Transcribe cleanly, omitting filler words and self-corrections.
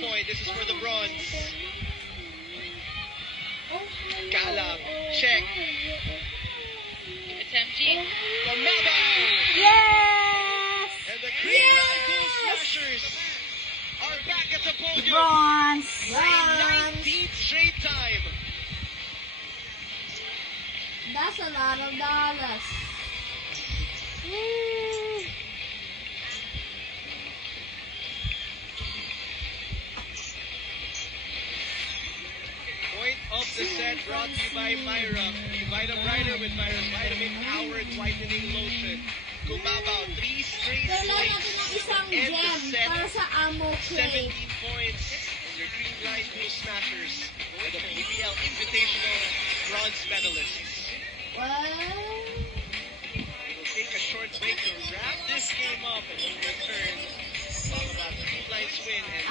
point. This is for the bronze. Calab, check. It's MG. From Melbow. Yes! And the Green Radical Smashers are back at the podium. Bronze! For a 19th straight time. That's a lot of dollars. Woo. Point of the set brought to you by Myra. The Vita Brighter with Myra's Vitamin Powered Whitening Lotion. Kumabaw, 3 straight Dala natin ng points isang to end gem the set. para sa Amo 17 Crate. points. Your Green Line Pool Smashers are the PBL Invitational bronze medalists. Well, We'll take a short break to wrap this game up, and when we return, talk about Green Line's win and